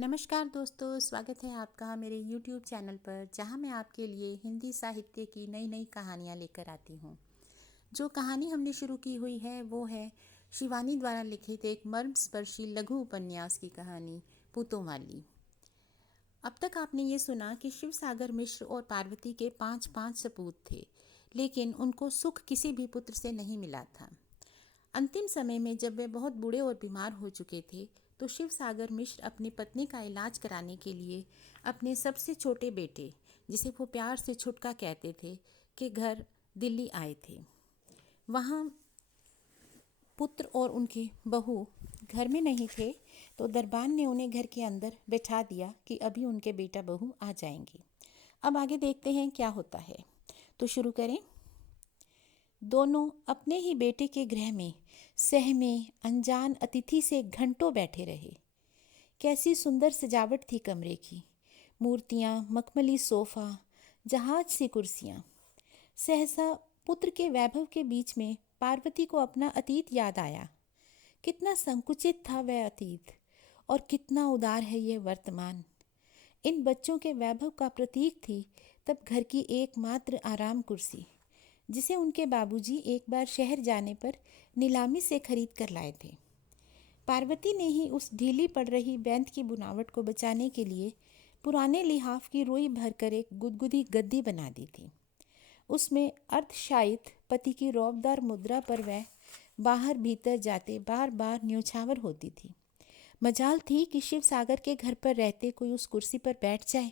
नमस्कार दोस्तों, स्वागत है आपका मेरे YouTube चैनल पर, जहां मैं आपके लिए हिंदी साहित्य की नई नई कहानियां लेकर आती हूं। जो कहानी हमने शुरू की हुई है वो है शिवानी द्वारा लिखित एक मर्मस्पर्शी लघु उपन्यास की कहानी पूतोंवाली। अब तक आपने ये सुना कि शिव सागर मिश्र और पार्वती के पांच पांच सपूत थे, लेकिन उनको सुख किसी भी पुत्र से नहीं मिला था। अंतिम समय में जब वे बहुत बूढ़े और बीमार हो चुके थे, तो शिव सागर मिश्र अपनी पत्नी का इलाज कराने के लिए अपने सबसे छोटे बेटे, जिसे वो प्यार से छुटका कहते थे, के घर दिल्ली आए थे। वहाँ पुत्र और उनकी बहू घर में नहीं थे, तो दरबान ने उन्हें घर के अंदर बैठा दिया कि अभी उनके बेटा बहू आ जाएंगे। अब आगे देखते हैं क्या होता है। तो शुरू करें। दोनों अपने ही बेटे के गृह में सहमे अनजान अतिथि से घंटों बैठे रहे। कैसी सुंदर सजावट थी कमरे की, मूर्तियां, मखमली सोफा, जहाज सी कुर्सियां। सहसा पुत्र के वैभव के बीच में पार्वती को अपना अतीत याद आया। कितना संकुचित था वह अतीत और कितना उदार है ये वर्तमान। इन बच्चों के वैभव का प्रतीक थी तब घर की एकमात्र आराम कुर्सी, जिसे उनके बाबूजी एक बार शहर जाने पर नीलामी से खरीद कर लाए थे। पार्वती ने ही उस ढीली पड़ रही बैंत की बुनावट को बचाने के लिए पुराने लिहाफ की रुई भरकर एक गुदगुदी गद्दी बना दी थी। उसमें अर्धशायित पति की रौबदार मुद्रा पर वह बाहर भीतर जाते बार बार न्योछावर होती थी। मजाल थी कि शिव सागर के घर पर रहते कोई उस कुर्सी पर बैठ जाए,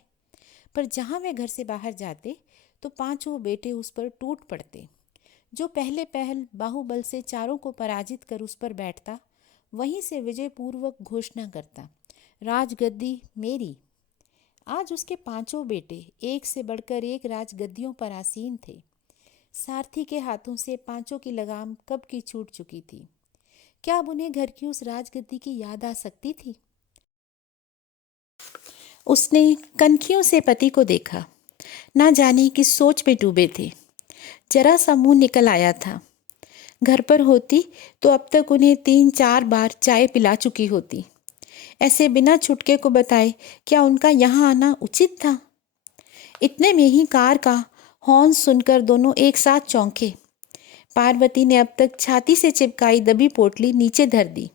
पर जहाँ वे घर से बाहर जाते तो पांचों बेटे उस पर टूट पड़ते। जो पहले पहल बाहुबल से चारों को पराजित कर उस पर बैठता, वहीं से विजय पूर्वक घोषणा करता, राजगद्दी मेरी। आज उसके पांचों बेटे एक से बढ़कर एक राजगद्दियों पर आसीन थे। सारथी के हाथों से पांचों की लगाम कब की छूट चुकी थी। क्या अब उन्हें घर की उस राजगद्दी की याद आ सकती थी? उसने कनखियों से पति को देखा। ना जाने किस सोच में डूबे थे। जरा सा मुंह निकल आया था। घर पर होती तो अब तक उन्हें 3-4 बार चाय पिला चुकी होती। ऐसे बिना छुटके को बताए क्या उनका यहाँ आना उचित था? इतने में ही कार का हॉर्न सुनकर दोनों एक साथ चौंके। पार्वती ने अब तक छाती से चिपकाई दबी पोटली नीचे धर दी।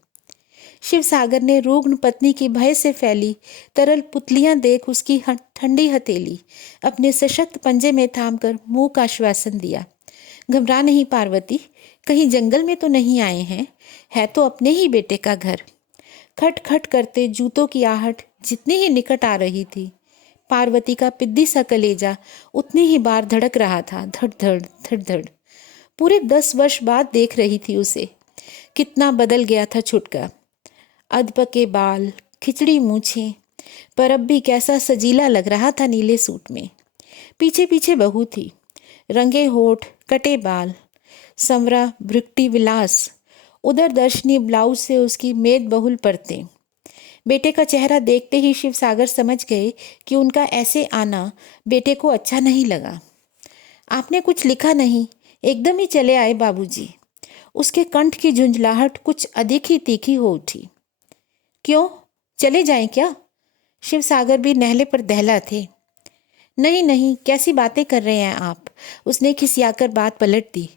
शिव सागर ने रुग्ण पत्नी की भय से फैली तरल पुतलियां देख उसकी ठंडी हथेली अपने सशक्त पंजे में थामकर मुंह का आश्वासन दिया। घबरा नहीं पार्वती, कहीं जंगल में तो नहीं आए हैं, है तो अपने ही बेटे का घर। खट खट करते जूतों की आहट जितनी ही निकट आ रही थी, पार्वती का पिद्दी सा कलेजा उतनी ही बार धड़क रहा था, धड़ धड़ धड़ धड़। पूरे 10 वर्ष बाद देख रही थी उसे। कितना बदल गया था छुटका। अधपके बाल, खिचड़ी मूछें, पर अब भी कैसा सजीला लग रहा था नीले सूट में। पीछे पीछे बहू थी, रंगे होठ, कटे बाल, संवरा भृकुटी विलास, उधर दर्शनी ब्लाउज से उसकी मेद बहुल परतें। बेटे का चेहरा देखते ही शिव सागर समझ गए कि उनका ऐसे आना बेटे को अच्छा नहीं लगा। आपने कुछ लिखा नहीं, एकदम ही चले आए बाबूजी। उसके कंठ की झुंझलाहट कुछ अधिक ही तीखी हो उठी। क्यों, चले जाएं क्या? शिव सागर भी नहले पर दहला थे। नहीं नहीं, कैसी बातें कर रहे हैं आप? उसने खिसियाकर बात पलट दी।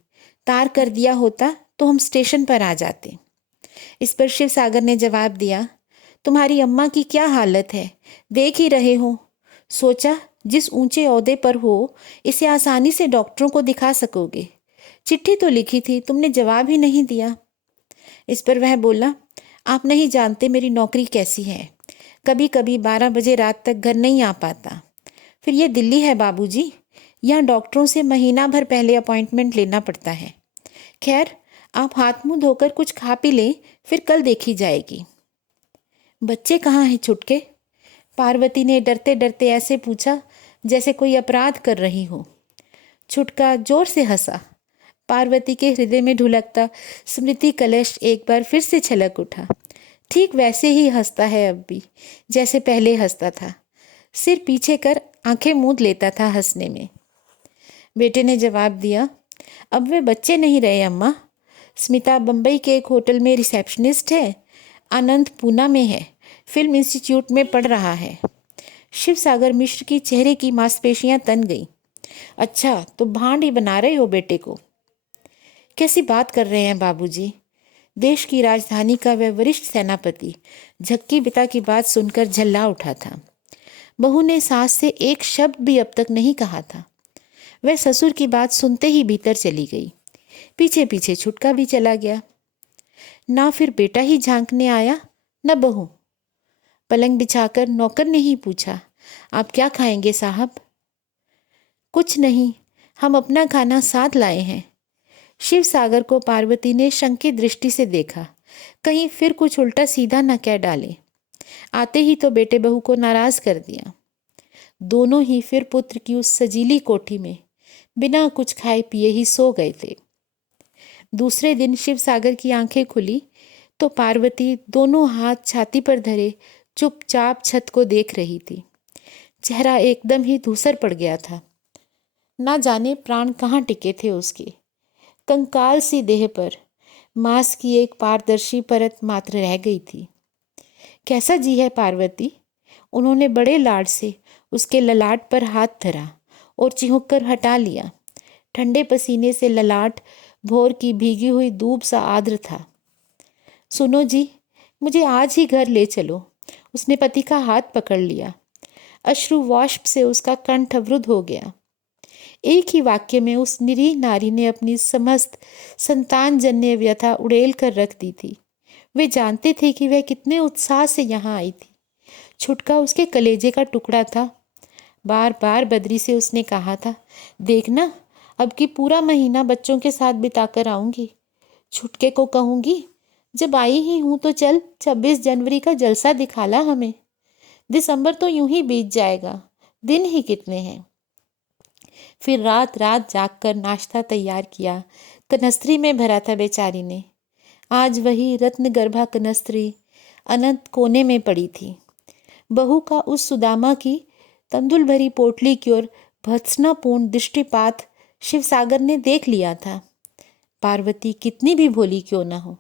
तार कर दिया होता तो हम स्टेशन पर आ जाते। इस पर शिव सागर ने जवाब दिया, तुम्हारी अम्मा की क्या हालत है, देख ही रहे हो। सोचा जिस ऊंचे ओहदे पर हो, इसे आसानी से डॉक्टरों को दिखा सकोगे। चिट्ठी तो लिखी थी, तुमने जवाब ही नहीं दिया। इस पर वह बोला, आप नहीं जानते मेरी नौकरी कैसी है। कभी कभी 12 बजे रात तक घर नहीं आ पाता। फिर ये दिल्ली है बाबूजी, यहाँ डॉक्टरों से महीना भर पहले अपॉइंटमेंट लेना पड़ता है। खैर, आप हाथ मुंह धोकर कुछ खा पी लें, फिर कल देखी जाएगी। बच्चे कहाँ हैं छुटके? पार्वती ने डरते डरते ऐसे पूछा जैसे कोई अपराध कर रही हो। छुटका जोर से हंसा। पार्वती के हृदय में ढुलकता स्मृति कलश एक बार फिर से छलक उठा। ठीक वैसे ही हंसता है अब भी, जैसे पहले हंसता था। सिर पीछे कर आंखें मूंद लेता था हंसने में। बेटे ने जवाब दिया, अब वे बच्चे नहीं रहे अम्मा। स्मिता बम्बई के एक होटल में रिसेप्शनिस्ट है, आनंद पूना में है, फिल्म इंस्टीट्यूट में पढ़ रहा है। शिव सागर मिश्र की चेहरे की मांसपेशियां तन गई। अच्छा, तो भांड ही बना रहे हो बेटे को? कैसी बात कर रहे हैं बाबूजी? देश की राजधानी का वह वरिष्ठ सेनापति झक्की पिता की बात सुनकर झल्ला उठा था। बहू ने सास से एक शब्द भी अब तक नहीं कहा था। वह ससुर की बात सुनते ही भीतर चली गई। पीछे पीछे छुटका भी चला गया। ना फिर बेटा ही झांकने आया, न बहू। पलंग बिछाकर नौकर ने ही पूछा, आप क्या खाएंगे साहब? कुछ नहीं, हम अपना खाना साथ लाए हैं। शिव सागर को पार्वती ने शंकित दृष्टि से देखा, कहीं फिर कुछ उल्टा सीधा न कह डाले। आते ही तो बेटे बहू को नाराज कर दिया। दोनों ही फिर पुत्र की उस सजीली कोठी में बिना कुछ खाए पिए ही सो गए थे। दूसरे दिन शिव सागर की आंखें खुली तो पार्वती दोनों हाथ छाती पर धरे चुपचाप छत को देख रही थी। चेहरा एकदम ही धूसर पड़ गया था। ना जाने प्राण कहाँ टिके थे उसके। कंकाल सी देह पर मांस की एक पारदर्शी परत मात्र रह गई थी। कैसा जी है पार्वती? उन्होंने बड़े लाड से उसके ललाट पर हाथ धरा और चिहुक कर हटा लिया। ठंडे पसीने से ललाट भोर की भीगी हुई दूब सा आर्द्र था। सुनो जी, मुझे आज ही घर ले चलो। उसने पति का हाथ पकड़ लिया। अश्रु वाष्प से उसका कंठ अवरुद्ध हो गया। एक ही वाक्य में उस निरीह नारी ने अपनी समस्त संतान जन्य व्यथा उड़ेल कर रख दी थी। वे जानते थे कि वह कितने उत्साह से यहाँ आई थी। छुटका उसके कलेजे का टुकड़ा था। बार बार बद्री से उसने कहा था, देखना अब की पूरा महीना बच्चों के साथ बिताकर आऊंगी। छुटके को कहूंगी, जब आई ही हूं तो चल 26 जनवरी का जलसा दिखाला हमें। दिसंबर तो यूं ही बीत जाएगा, दिन ही कितने हैं। फिर रात रात जागकर नाश्ता तैयार किया। कनस्त्री में भरा था बेचारी ने। आज वही रत्नगर्भा कनस्त्री अनंत कोने में पड़ी थी। बहू का उस सुदामा की तंदुल भरी पोटली की ओर भत्सनापूर्ण दृष्टिपात शिवसागर ने देख लिया था। पार्वती कितनी भी भोली क्यों न हो,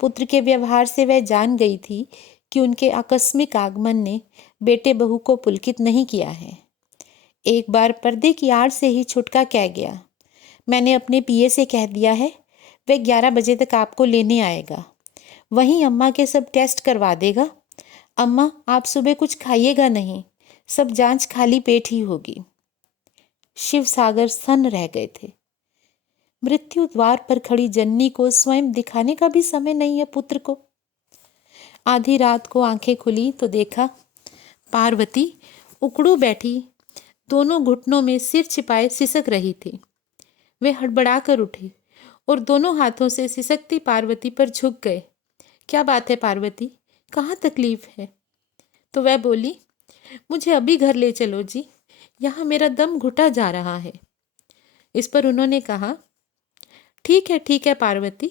पुत्र के व्यवहार से वह जान गई थी कि उनके आकस्मिक आगमन ने बेटे बहू को पुलकित नहीं किया है। एक बार पर्दे की आड़ से ही छुटका कह गया, मैंने अपने पीए से कह दिया है, वह 11 बजे तक आपको लेने आएगा। वहीं अम्मा के सब टेस्ट करवा देगा। अम्मा, आप सुबह कुछ खाइएगा नहीं, सब जांच खाली पेट ही होगी। शिव सागर सन्न रह गए थे। मृत्यु द्वार पर खड़ी जननी को स्वयं दिखाने का भी समय नहीं है पुत्र को। आधी रात को आंखें खुली तो देखा पार्वती उकड़ू बैठी दोनों घुटनों में सिर छिपाए सिसक रही थी। वे हड़बड़ा कर उठे और दोनों हाथों से सिसकती पार्वती पर झुक गए। क्या बात है पार्वती, कहाँ तकलीफ है? तो वह बोली, मुझे अभी घर ले चलो जी, यहाँ मेरा दम घुटा जा रहा है। इस पर उन्होंने कहा, ठीक है पार्वती,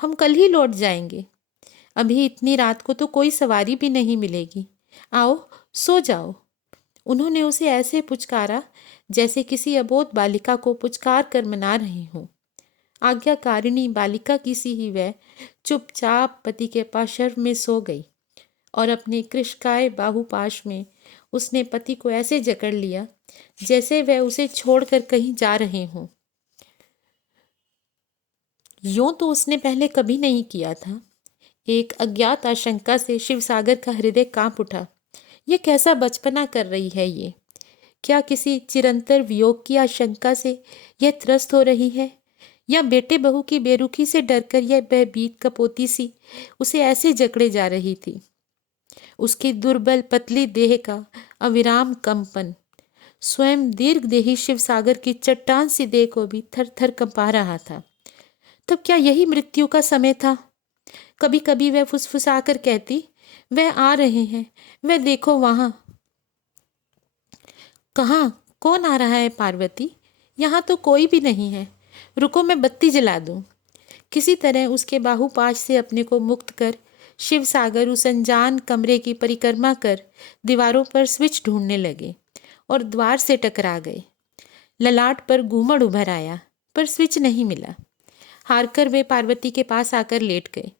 हम कल ही लौट जाएंगे। अभी इतनी रात को तो कोई सवारी भी नहीं मिलेगी। आओ सो जाओ। उन्होंने उसे ऐसे पुचकारा जैसे किसी अबोध बालिका को पुचकार कर मना रहे हों। आज्ञाकारिणी बालिका की सी ही वह चुपचाप पति के पाशर्व में सो गई और अपने कृशकाय बाहुपाश में उसने पति को ऐसे जकड़ लिया जैसे वह उसे छोड़कर कहीं जा रहे हों। यूं तो उसने पहले कभी नहीं किया था। एक अज्ञात आशंका से शिवसागर का हृदय कांप उठा। यह कैसा बचपना कर रही है ये? क्या किसी चिरंतर वियोग की आशंका से यह त्रस्त हो रही है, या बेटे बहू की बेरुखी से डरकर यह भयभीत कपोती सी उसे ऐसे जकड़े जा रही थी? उसकी दुर्बल पतली देह का अविराम कंपन स्वयं दीर्घदेही शिवसागर की चट्टान सी देह को भी थर थर कंपा रहा था। तब क्या यही मृत्यु का समय था? कभी कभी वह फुसफुसाकर कहती, वह आ रहे हैं, वह देखो वहां। कहाँ? कौन आ रहा है पार्वती? यहाँ तो कोई भी नहीं है। रुको, मैं बत्ती जला दूं। किसी तरह उसके बाहुपाश से अपने को मुक्त कर शिवसागर उस अनजान कमरे की परिक्रमा कर दीवारों पर स्विच ढूंढने लगे और द्वार से टकरा गए। ललाट पर घूमड़ उभर आया, पर स्विच नहीं मिला। हारकर वे पार्वती के पास आकर लेट गए।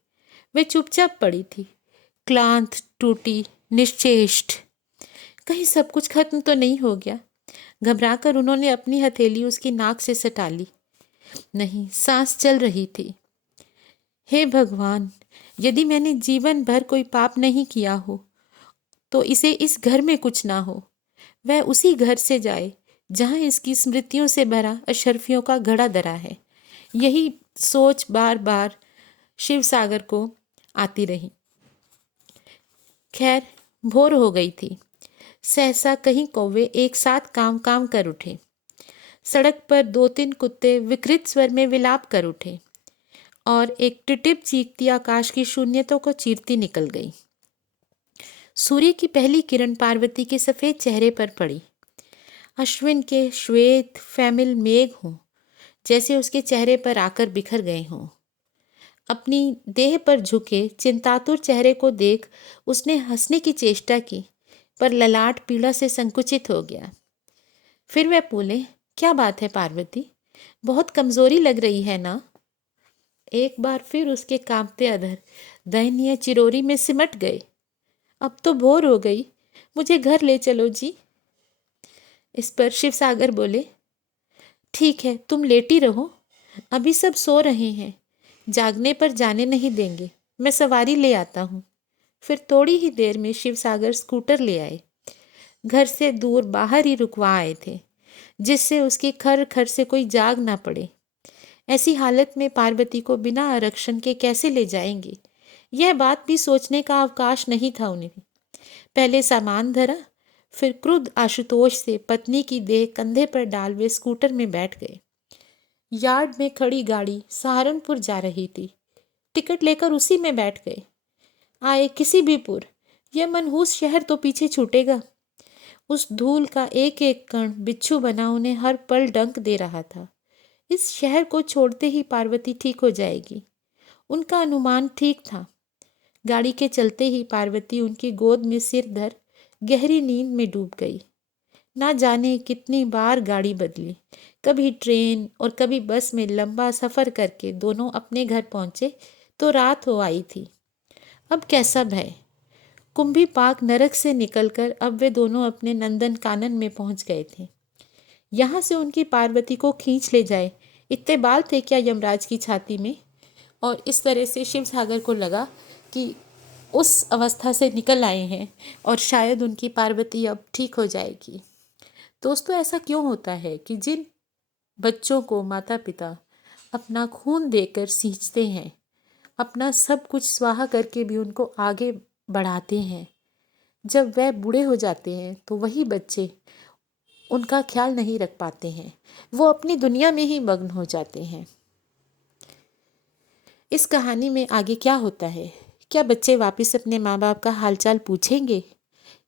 वे चुपचाप पड़ी थी, क्लांत, टूटी, निश्चेष्ट। कहीं सब कुछ खत्म तो नहीं हो गया? घबराकर उन्होंने अपनी हथेली उसकी नाक से सटा ली। नहीं, सांस चल रही थी। हे भगवान, यदि मैंने जीवन भर कोई पाप नहीं किया हो तो इसे इस घर में कुछ ना हो। वह उसी घर से जाए जहां इसकी स्मृतियों से भरा अशर्फियों का घड़ा धरा है। यही सोच बार बार शिव सागर को आती रही। खैर, भोर हो गई थी। सहसा कहीं कौवे एक साथ काम काम कर उठे। सड़क पर 2-3 कुत्ते विकृत स्वर में विलाप कर उठे और एक टिटिप चीखती आकाश की शून्यता को चीरती निकल गई। सूर्य की पहली किरण पार्वती के सफेद चेहरे पर पड़ी। अश्विन के श्वेत फैमिल मेघ हों, जैसे उसके चेहरे पर आकर बिखर गए हों। अपनी देह पर झुके चिंतातुर चेहरे को देख उसने हंसने की चेष्टा की, पर ललाट पीड़ा से संकुचित हो गया। फिर वह बोले, क्या बात है पार्वती, बहुत कमजोरी लग रही है ना? एक बार फिर उसके कांपते अधर दयनीय चिरोरी में सिमट गए। अब तो भोर हो गई, मुझे घर ले चलो जी। इस पर शिव सागर बोले, ठीक है, तुम लेटी रहो, अभी सब सो रहे हैं, जागने पर जाने नहीं देंगे, मैं सवारी ले आता हूँ। फिर थोड़ी ही देर में शिव सागर स्कूटर ले आए। घर से दूर बाहर ही रुकवा आए थे, जिससे उसकी खर खर से कोई जाग ना पड़े। ऐसी हालत में पार्वती को बिना आरक्षण के कैसे ले जाएंगे, यह बात भी सोचने का अवकाश नहीं था उन्हें। पहले सामान धरा, फिर क्रुद्ध आशुतोष से पत्नी की देह कंधे पर डाल वे स्कूटर में बैठ गए। यार्ड में खड़ी गाड़ी सहारनपुर जा रही थी। टिकट लेकर उसी में बैठ गए। आए किसी भी पुर, यह मनहूस शहर तो पीछे छूटेगा। उस धूल का एक एक कण बिच्छू बना उन्हें हर पल डंक दे रहा था। इस शहर को छोड़ते ही पार्वती ठीक हो जाएगी। उनका अनुमान ठीक था। गाड़ी के चलते ही पार्वती उनकी गोद में सिर धर गहरी नींद में डूब गई। ना जाने कितनी बार गाड़ी बदली, कभी ट्रेन और कभी बस में लंबा सफ़र करके दोनों अपने घर पहुँचे तो रात हो आई थी। अब कैसा भय। कुंभी पाक नरक से निकलकर अब वे दोनों अपने नंदन कानन में पहुँच गए थे। यहाँ से उनकी पार्वती को खींच ले जाए, इतने बाल थे क्या यमराज की छाती में। और इस तरह से शिव सागर को लगा कि उस अवस्था से निकल आए हैं और शायद उनकी पार्वती अब ठीक हो जाएगी। दोस्तों, ऐसा क्यों होता है कि जिन बच्चों को माता पिता अपना खून देकर सींचते हैं, अपना सब कुछ स्वाहा करके भी उनको आगे बढ़ाते हैं, जब वह बूढ़े हो जाते हैं तो वही बच्चे उनका ख्याल नहीं रख पाते हैं, वो अपनी दुनिया में ही मग्न हो जाते हैं। इस कहानी में आगे क्या होता है? क्या बच्चे वापस अपने माँ बाप का हालचाल पूछेंगे?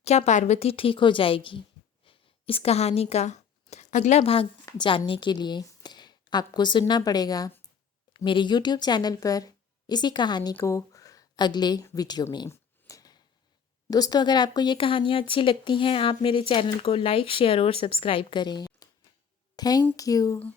क्या पार्वती ठीक हो जाएगी? इस कहानी का अगला भाग जानने के लिए आपको सुनना पड़ेगा मेरे YouTube चैनल पर इसी कहानी को अगले वीडियो में। दोस्तों, अगर आपको ये कहानियाँ अच्छी लगती हैं, आप मेरे चैनल को लाइक, शेयर और सब्सक्राइब करें। Thank you.